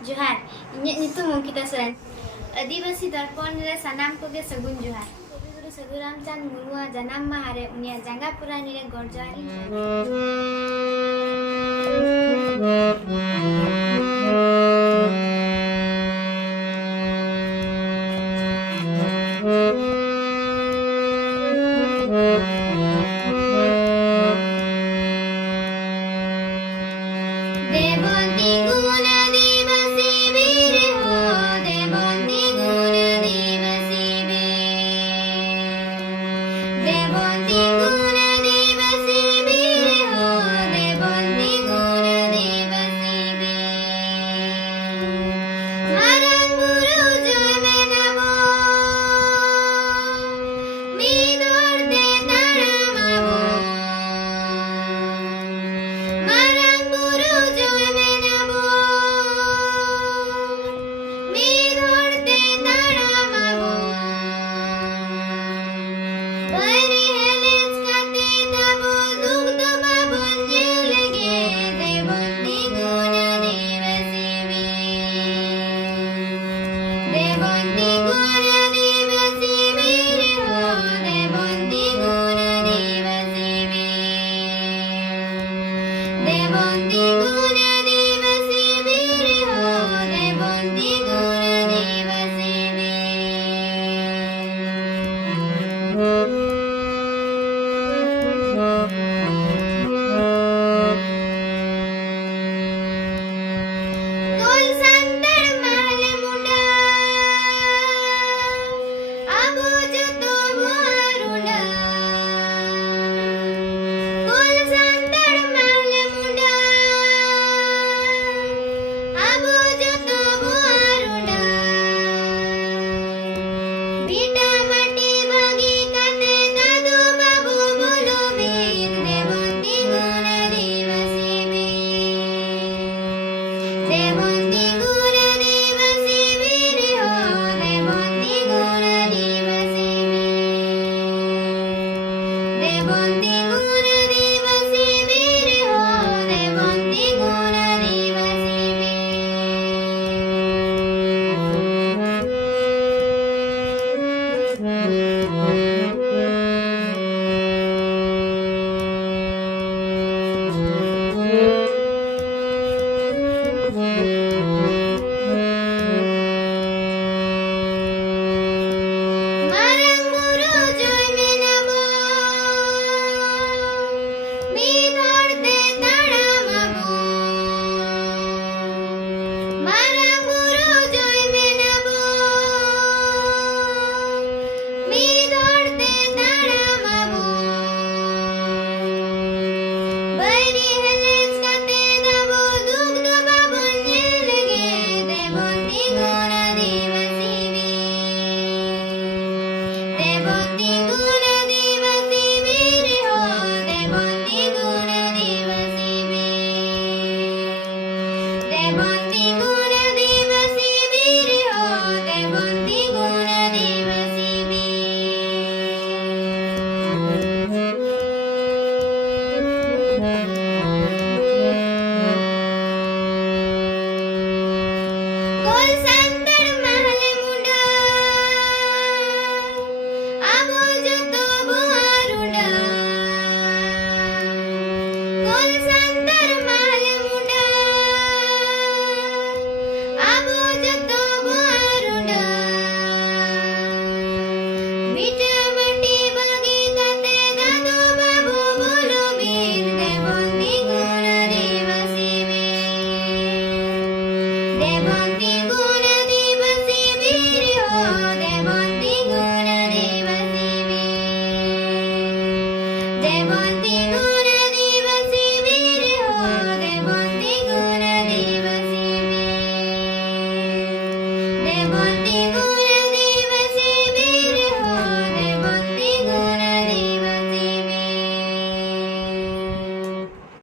Johar, inyak nyutum Ankita Soren. Adibasi darpon re sanam koge sagun Johar. Kabiguru Sadhu Ramchand janam mahare unia Janga Poyranire gorjari. Debon Tingun Adibasi Bir ho, Debon Tingun Adibasi Bir. Debon Tingun Adibasi Bir ho, Debon Tingun Adibasi Bir. Marang guru joy menabo, midor de taramabo. Marang guru joy menabo, midor de taramabo. Bari heles kate dabo dugdo babon yelge, Debon Tingun Adibasi Bir. Debon Tingun Adibasi Bir ho, Debon Tingun Adibasi Bir. Debon Tingun Adibasi Bir ho, Debon Tingun Adibasi Bir. Kol santar mahle munda, abo joto buarunda. Kol santar mahle munda, abo joto buarunda. Bita mati bagi kate dadu babu bulu bir, Debon Tingun Adibasi Bir. Debon Tingun Adibasi Bir ho, Debon Tingun Adibasi Bir. Debon Tingun Adibasi Bir ho, Debon Tingun Adibasi Marang guru joy menabo, midor de taramabo. Marang guru joy menabo, midor de taramabo. Bari heles kate dabo dugdo babon yelge, Debon Tingun Adibasi Bir. Debon Tingun Adibasi Bir ho, Debon Tingun Adibasi Bir. Debon Tingun Adibasi Bir ho, Debon Tingun Adibasi Bir. Kol santar